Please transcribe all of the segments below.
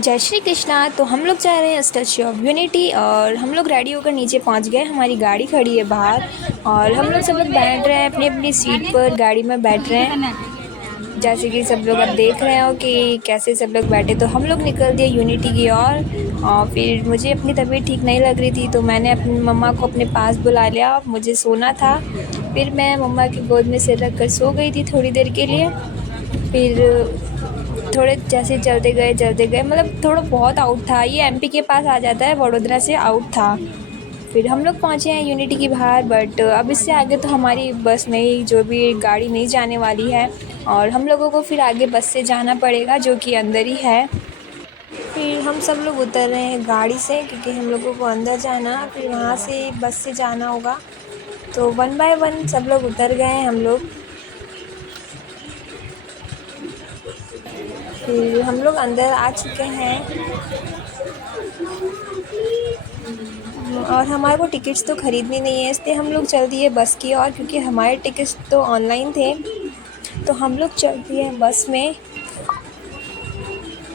जय श्री कृष्णा। तो हम लोग जा रहे हैं स्टैच्यू ऑफ यूनिटी और हम लोग रेडी होकर नीचे पहुंच गए। हमारी गाड़ी खड़ी है बाहर और हम लोग सब लोग बैठ रहे हैं अपनी अपनी सीट पर, गाड़ी में बैठ रहे हैं। जैसे कि सब लोग अब देख रहे हो कि कैसे सब लोग बैठे। तो हम लोग निकल दिए यूनिटी की और फिर मुझे अपनी तबीयत ठीक नहीं लग रही थी तो मैंने अपनी मम्मा को अपने पास बुला लिया। मुझे सोना था, फिर मैं मम्मा की गोद में सिर रख कर सो गई थी थोड़ी देर के लिए। फिर थोड़े जैसे चलते गए मतलब थोड़ा बहुत आउट था, ये एमपी के पास आ जाता है, वडोदरा से आउट था। फिर हम लोग पहुँचे हैं यूनिटी के बाहर, बट अब इससे आगे तो हमारी बस नहीं, जो भी गाड़ी नहीं जाने वाली है और हम लोगों को फिर आगे बस से जाना पड़ेगा जो कि अंदर ही है। फिर हम सब लोग उतर रहे हैं गाड़ी से क्योंकि हम लोगों को अंदर जाना, फिर वहाँ से बस से जाना होगा। तो वन बाय वन सब लोग उतर गए हैं हम लोग। फिर हम लोग अंदर आ चुके हैं और हमारे को टिकट्स तो ख़रीदनी नहीं है, इसलिए हम लोग चल दिए बस की ओर क्योंकि हमारे टिकट्स तो ऑनलाइन थे। तो हम लोग चल दिए बस में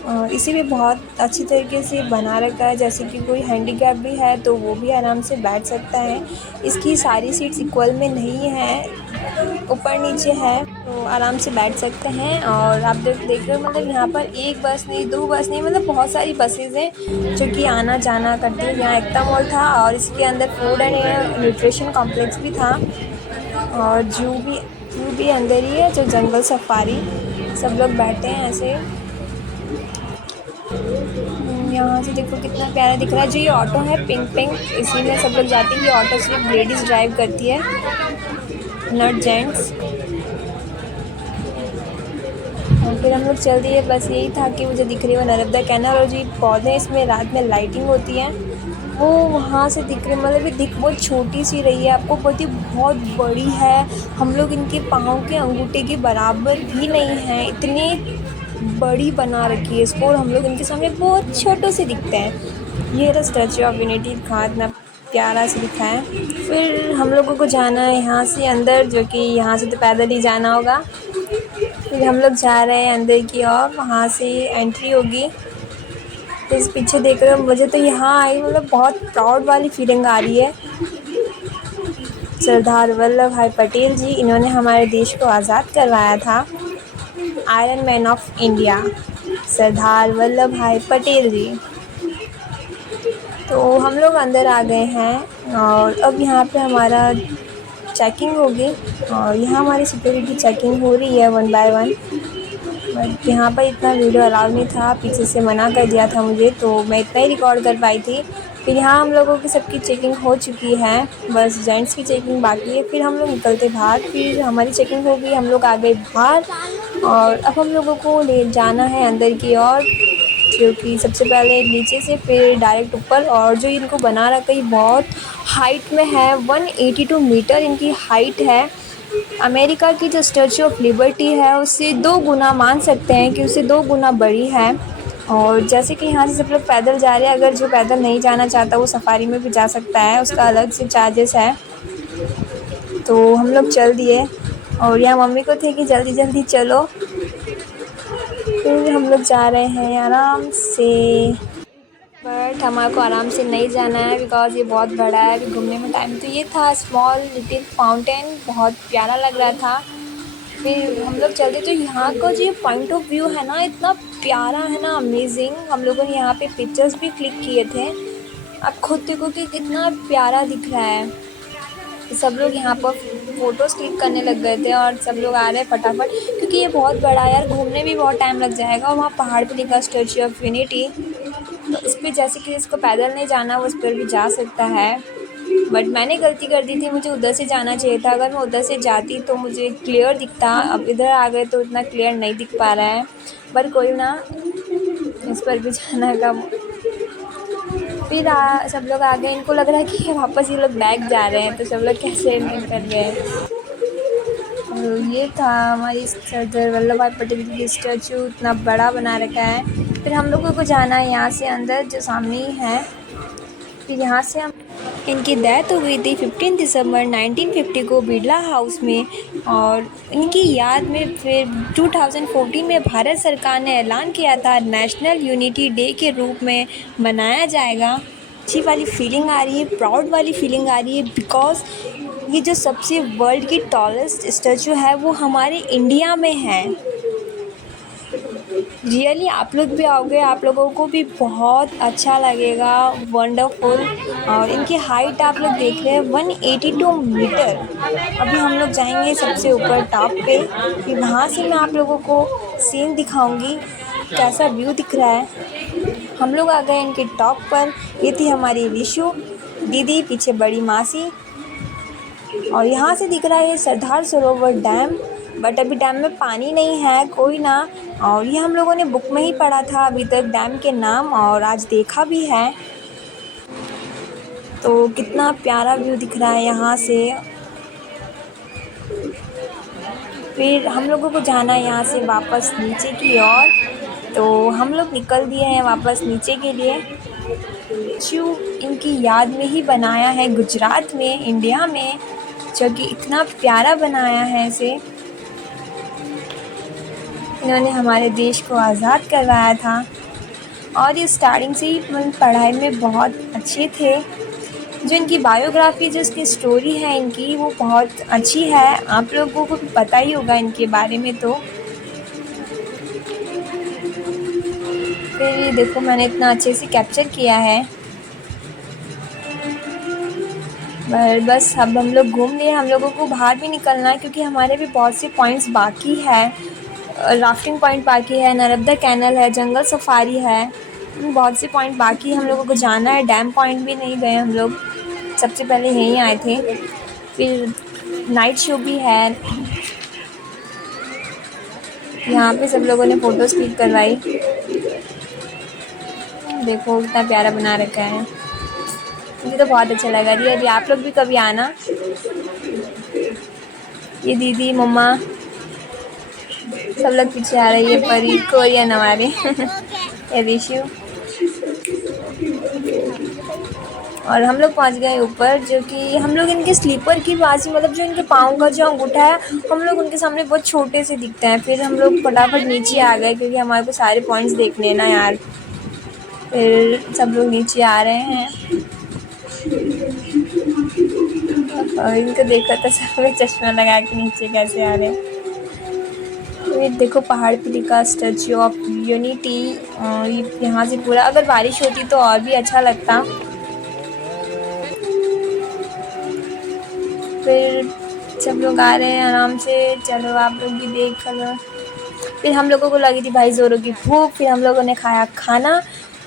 और इसी में बहुत अच्छी तरीके से बना रखा है, जैसे कि कोई हैंडीकैप भी है तो वो भी आराम से बैठ सकता है। इसकी सारी सीट्स इक्वल में नहीं है, ऊपर नीचे है, तो आराम से बैठ सकते हैं। और आप देख रहे हो मतलब यहाँ पर एक बस नहीं, दो बस नहीं, मतलब बहुत सारी बसेज़ हैं जो कि आना जाना करती है। यहाँ एकता मॉल था और इसके अंदर फूड एंड न्यूट्रिशन कॉम्प्लेक्स भी था और जू भी अंदर ही है, जो जंगल सफारी। सब लोग बैठे हैं ऐसे। यहाँ से देखो कितना प्यारा दिख रहा है। जो ये ऑटो है पिंक पिंक, इसी में सब लोग जाते हैं। ये ऑटो सिर्फ लेडीज़ ड्राइव करती है, नॉट जेंट्स। और फिर हम लोग चल दिए। बस यही था कि मुझे दिख रही है नर्मदा कैनाल और जो पौधे इसमें रात में लाइटिंग होती है वो वहाँ से दिख रही, मतलब ये दिख बहुत छोटी सी रही है आपको, बहुत बड़ी है। हम लोग इनके पाँव के अंगूठे के बराबर भी नहीं है, इतनी बड़ी बना रखी है इसको और हम लोग इनके सामने बहुत छोटे से दिखते हैं। ये रहा स्टैच्यू ऑफ यूनिटी का, इतना प्यारा से दिखा है। फिर हम लोगों को जाना है यहाँ से अंदर, जो कि यहाँ से तो पैदल ही जाना होगा। फिर हम लोग जा रहे हैं अंदर की ओर, वहाँ से एंट्री होगी। तो इस पीछे देख रहे हो, मुझे तो यहाँ आई मतलब बहुत प्राउड वाली फीलिंग आ रही है। सरदार वल्लभ भाई पटेल जी, इन्होंने हमारे देश को आज़ाद करवाया था। Iron man of India Sardar Vallabh भाई पटेल जी। तो हम लोग अंदर आ गए हैं और अब यहाँ पे हमारा चेकिंग होगी और यहाँ हमारी सिक्योरिटी चेकिंग हो रही है वन बाय वन। बट यहाँ पर इतना वीडियो अलाउ नहीं था, पीछे से मना कर दिया था मुझे, तो मैं इतना ही रिकॉर्ड कर पाई थी। फिर यहाँ हम लोगों की सबकी चेकिंग हो चुकी है, बस जेंट्स की चेकिंग बाकी है। फिर हम लोग निकलते बाहर, फिर हमारी चेकिंग होगी, हम लोग आ गए बाहर और अब हम लोगों को ले जाना है अंदर की ओर, जो कि सबसे पहले नीचे से फिर डायरेक्ट ऊपर। और जो इनको बना रखा है बहुत हाइट में है, 182 मीटर इनकी हाइट है। अमेरिका की जो स्टैच्यू ऑफ लिबर्टी है उससे 2 गुना, मान सकते हैं कि उससे 2 गुना बड़ी है। और जैसे कि यहाँ से सब लोग पैदल जा रहे हैं, अगर जो पैदल नहीं जाना चाहता वो सफारी में भी जा सकता है, उसका अलग से चार्जेस है। तो हम लोग चल दिए और यहाँ मम्मी को थे कि जल्दी जल्दी चलो। फिर हम लोग जा रहे हैं आराम से, बट हमारे को आराम से नहीं जाना है बिकॉज़ ये बहुत बड़ा है। अभी घूमने में टाइम तो ये था स्मॉल लिटिल फाउंटेन, बहुत प्यारा लग रहा था। फिर हम लोग चलते तो यहाँ का जो पॉइंट ऑफ व्यू है ना, इतना प्यारा है ना, अमेजिंग। हम लोगों ने यहाँ पे पिक्चर्स भी क्लिक किए थे, आप खुद देखो कि कितना प्यारा दिख रहा है। सब लोग यहाँ पर फ़ोटोज़ क्लिक करने लग गए थे और सब लोग आ रहे हैं फटाफट क्योंकि ये बहुत बड़ा है यार, घूमने भी बहुत टाइम लग जाएगा। और वहाँ पहाड़ पे लिखा स्टैच्यू ऑफ यूनिटी, तो इस पर जैसे कि जिसको पैदल नहीं जाना वो इस पर भी जा सकता है। बट मैंने गलती कर दी थी, मुझे उधर से जाना चाहिए था। अगर मैं उधर से जाती तो मुझे क्लियर दिखता, अब इधर आ गए तो इतना क्लियर नहीं दिख पा रहा है। पर कोई ना, इस पर भी जाना का। फिर सब लोग आ गए, इनको लग रहा है कि वापस ये लोग बैक जा रहे हैं, तो सब लोग कैसे निकल गए। तो ये था हमारी सरदार वल्लभ भाई पटेल की स्टैचू, इतना बड़ा बना रखा है। फिर हम लोगों को जाना है यहाँ से अंदर, जो सामने ही है। फिर यहाँ से हम इनकी डेथ हुई थी 15 दिसंबर 1950 को बिरला हाउस में। और इनकी याद में फिर 2014 में भारत सरकार ने ऐलान किया था नेशनल यूनिटी डे के रूप में मनाया जाएगा। अच्छी वाली फीलिंग आ रही है, प्राउड वाली फीलिंग आ रही है, बिकॉज़ ये जो सबसे वर्ल्ड की टॉलेस्ट स्टैचू है वो हमारे इंडिया में है। रियली आप लोग भी आओगे, आप लोगों को भी बहुत अच्छा लगेगा, वंडरफुल। और इनकी हाइट आप लोग देख रहे हैं 182 मीटर। अभी हम लोग जाएंगे सबसे ऊपर टॉप पे, फिर वहाँ से मैं आप लोगों को सीन दिखाऊंगी कैसा व्यू दिख रहा है। हम लोग आ गए इनके टॉप पर। ये थी हमारी रिशु दीदी, पीछे बड़ी मासी। और यहाँ से दिख रहा है सरदार सरोवर डैम, बट अभी डैम में पानी नहीं है, कोई ना। और ये हम लोगों ने बुक में ही पढ़ा था अभी तक डैम के नाम, और आज देखा भी है। तो कितना प्यारा व्यू दिख रहा है यहाँ से। फिर हम लोगों को जाना है यहाँ से वापस नीचे की ओर, तो हम लोग निकल दिए हैं वापस नीचे के लिए। जो इनकी याद में ही बनाया है गुजरात में, इंडिया में, जो कि इतना प्यारा बनाया है इसे। इन्होंने हमारे देश को आज़ाद करवाया था। और ये स्टार्टिंग से ही पढ़ाई में बहुत अच्छे थे। जो इनकी बायोग्राफी, जो इसकी स्टोरी है इनकी, वो बहुत अच्छी है। आप लोगों को पता ही होगा इनके बारे में। तो फिर ये देखो मैंने इतना अच्छे से कैप्चर किया है। बस अब हम लोग घूम लिए, हम लोगों को बाहर भी निकलना है क्योंकि हमारे भी बहुत से पॉइंट्स बाकी है। राफ्टिंग पॉइंट बाकी है, नर्मदा कैनल है, जंगल सफारी है, बहुत से पॉइंट बाकी हम लोगों को जाना है। डैम पॉइंट भी नहीं गए हम लोग, सबसे पहले यहीं आए थे। फिर नाइट शो भी है यहाँ पे, सब लोगों ने फ़ोटोज़ क्लिक करवाई। देखो कितना प्यारा बना रखा है, मुझे तो बहुत अच्छा लगा। रियली आप लोग भी कभी आना। ये दीदी मम्मा सब लोग पीछे आ रही है, परी कोरियन हमारे ये रिशु। और हम लोग पहुंच गए ऊपर, जो कि हम लोग इनके स्लीपर की बात, मतलब जो इनके पाँव का जो अंगूठा है, हम लोग उनके सामने बहुत छोटे से दिखते हैं। फिर हम लोग फटाफट नीचे आ गए क्योंकि हमारे को सारे पॉइंट्स देखने हैं ना यार। फिर सब लोग नीचे आ रहे हैं और इनको देखा था सब लोग चश्मा लगा के नीचे कैसे आ रहे हैं। फिर देखो पहाड़ पे लिखा स्टैचू ऑफ यूनिटी। यहाँ से पूरा, अगर बारिश होती तो और भी अच्छा लगता। फिर सब लोग आ रहे हैं आराम से, चलो आप लोग भी देख लो। फिर हम लोगों को लगी थी भाई ज़ोरों की भूख, फिर हम लोगों ने खाया खाना,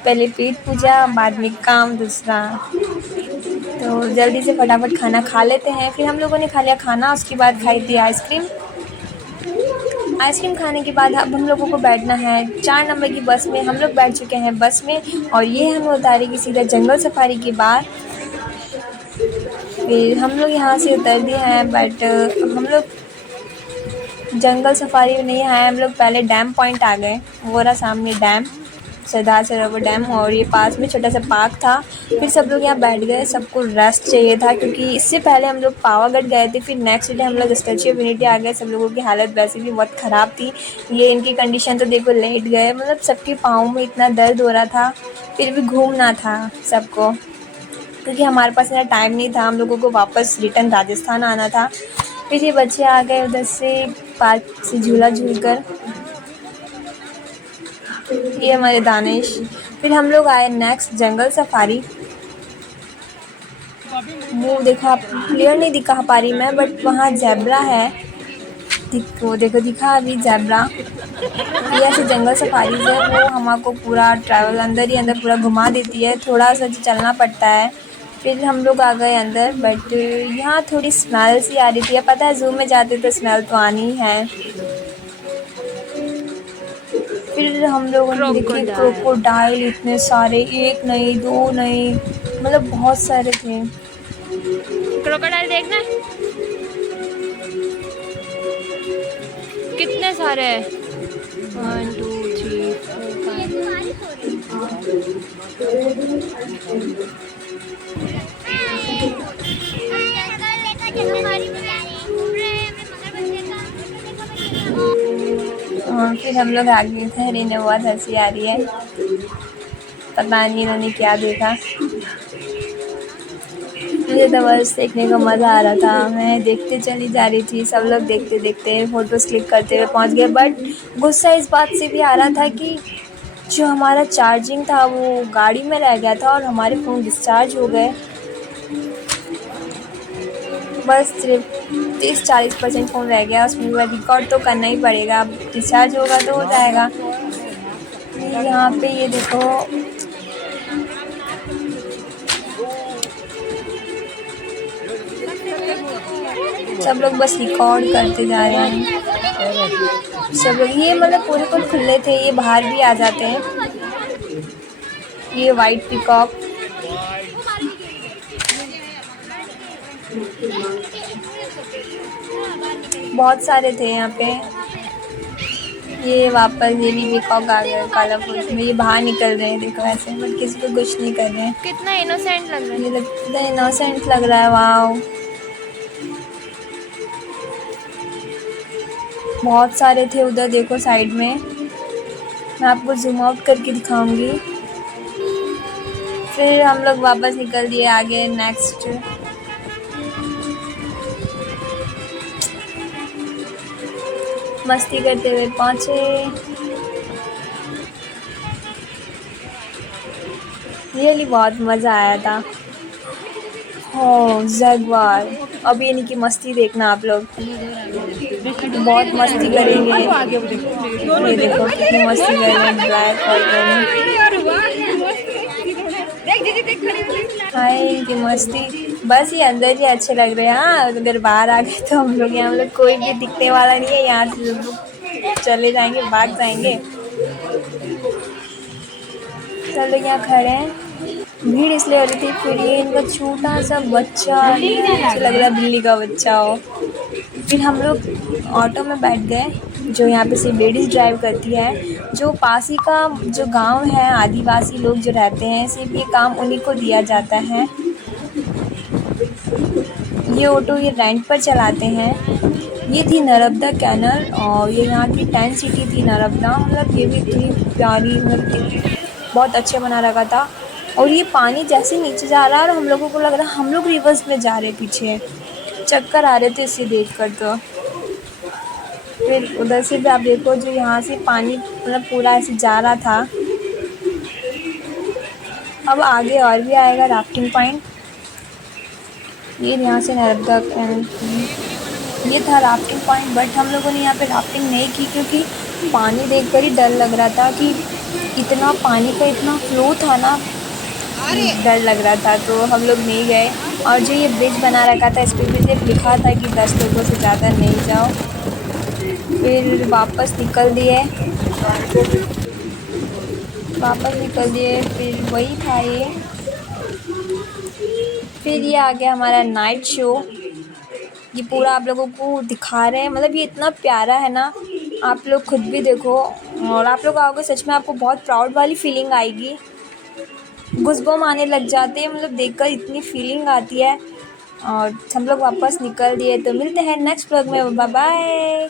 पहले पेट पूजा बाद में काम दूसरा। तो जल्दी से फटाफट खाना खा लेते हैं। फिर हम लोगों ने खा लिया खाना, उसके बाद खाई थी आइसक्रीम। आइसक्रीम खाने के बाद अब हम लोगों को बैठना है 4 नंबर की बस में। हम लोग बैठ चुके हैं बस में और ये हमें उतारेगी सीधा जंगल सफारी के बाद। फिर हम लोग यहाँ से उतर दिए हैं, बट हम लोग जंगल सफारी में नहीं आए, हम लोग पहले डैम पॉइंट आ गए। वो रहा सामने डैम, सरदार सरोवर डैम, और ये पास में छोटा सा पार्क था। फिर सब लोग यहाँ बैठ गए, सबको रेस्ट चाहिए था क्योंकि इससे पहले हम लोग पावागढ़ गए थे। फिर नेक्स्ट डे हम लोग स्टैचू ऑफ यूनिटी आ गए। सब लोगों की हालत वैसे भी बहुत ख़राब थी। ये इनकी कंडीशन तो देखो, लेट गए, मतलब सबके पाँव में इतना दर्द हो रहा था। फिर भी घूमना था सबको क्योंकि हमारे पास इतना टाइम नहीं था, हम लोगों को वापस रिटर्न राजस्थान आना था। फिर ये बच्चे आ गए उधर से पार्क से झूला झूल कर, ये हमारे दानिश। फिर हम लोग आए नेक्स्ट जंगल सफारी। वो देखा, क्लियर नहीं दिखा पा रही मैं, बट वहाँ ज़ेब्रा है, वो देखो दिखा अभी ज़ेब्रा। ये ऐसे जंगल सफारी है, वो हमको पूरा ट्रैवल अंदर ही अंदर पूरा घुमा देती है, थोड़ा सा चलना पड़ता है। फिर हम लोग आ गए अंदर, बट यहाँ थोड़ी स्मेल सी आ रही थी। पता है जू में जाते तो स्मेल तो आनी है। फिर हम लोगों ने देखे क्रोकोडाइल, इतने सारे, एक नहीं दो नहीं, मतलब बहुत सारे थे। क्रोकोडाइल देखना कितने सारे हैं, 1 2 3 4 5। हम लोग आगे थे, इन्हें बहुत हंसी आ रही है, पता नहीं इन्होंने क्या देखा। मुझे तो बस देखने का मज़ा आ रहा था, मैं देखते चली जा रही थी, सब लोग देखते देखते फ़ोटोज़ क्लिक करते हुए पहुंच गए। बट गुस्सा इस बात से भी आ रहा था कि जो हमारा चार्जिंग था वो गाड़ी में रह गया था और हमारे फ़ोन डिस्चार्ज हो गए। बस सिर्फ 30-40% फ़ोन रह गया, उसमें रिकॉर्ड तो करना ही पड़ेगा, अब डिस्चार्ज होगा तो हो जाएगा। यहाँ पे ये देखो, सब लोग बस रिकॉर्ड करते जा रहे हैं। सब लोग ये मतलब पूरे खुले थे, ये बाहर भी आ जाते हैं। ये वाइट पिकॉक, बहुत सारे थे यहाँ पे। ये वापस ये भी पिकॉक आ गए कलरफुल में, ये बाहर निकल रहे हैं, देखो ऐसे, बट किसी को कुछ नहीं कर रहे हैं। कितना इनोसेंट लग रहा है। ये लगता है इनोसेंट लग रहा है। वाओ, बहुत सारे थे उधर, देखो साइड में, मैं आपको जूम आउट करके दिखाऊंगी। फिर हम लोग वापस निकल दिए आगे नेक्स्ट। मस्ती करते हुए पहुँचे। रियली बहुत मज़ा आया था। हो जगवार, अब ये नहीं कि मस्ती देखना आप लोग, बहुत मस्ती करेंगे। ये देखो कितनी मस्ती करेंगे ब्लैक और हाय की मस्ती। बस ये अंदर ही अच्छे लग रहे हैं। हाँ, अगर बाहर आ गए तो हम लोग यहाँ, हम लोग कोई भी दिखने वाला नहीं है, यहाँ से चले जाएंगे, भाग जाएंगे। सब लोग यहाँ खड़े हैं, भीड़ इसलिए हो रही थी। फिर ये इनका छोटा सा बच्चा, मुझे लग रहा है बिल्ली का बच्चा हो। फिर हम लोग ऑटो में बैठ गए, जो यहाँ पे सिर्फ लेडीज़ ड्राइव करती है। जो पास ही का जो गांव है, आदिवासी लोग जो रहते हैं, सिर्फ ये काम उन्हीं को दिया जाता है। ये ऑटो ये रेंट पर चलाते हैं। ये थी नर्मदा कैनल और ये यहाँ की टेंट सिटी थी नर्मदा। मतलब ये भी इतनी प्यारी, मतलब बहुत अच्छे बना रखा था। और ये पानी जैसे नीचे जा रहा है और हम लोगों को लग रहा है हम लोग रिवर्स में जा रहे, पीछे चक्कर आ रहे थे इसे देख कर। तो फिर उधर से भी आप देखो, जो यहाँ से पानी मतलब पूरा ऐसे जा रहा था। अब आगे और भी आएगा राफ्टिंग पॉइंट। ये यहाँ से नर्मदा कैनल, ये था राफ्टिंग पॉइंट। बट हम लोगों ने यहाँ पे राफ्टिंग नहीं की क्योंकि पानी देखकर ही डर लग रहा था कि इतना पानी का इतना फ्लो था ना, डर लग रहा था, तो हम लोग नहीं गए। और जो ये ब्रिज बना रखा था, इस पर भी सिर्फ लिखा था कि 10 लोगों से ज़्यादा नहीं जाओ। फिर वापस निकल दिए, फिर वही था ये। फिर ये आ गया हमारा नाइट शो। ये पूरा आप लोगों को दिखा रहे हैं, मतलब ये इतना प्यारा है ना, आप लोग खुद भी देखो और आप लोग आओगे, सच में आपको बहुत प्राउड वाली फीलिंग आएगी। गूज़बम्प आने लग जाते हैं, मतलब देखकर इतनी फीलिंग आती है। और हम लोग वापस निकल दिए, तो मिलते हैं नेक्स्ट व्लॉग में। Bye bye.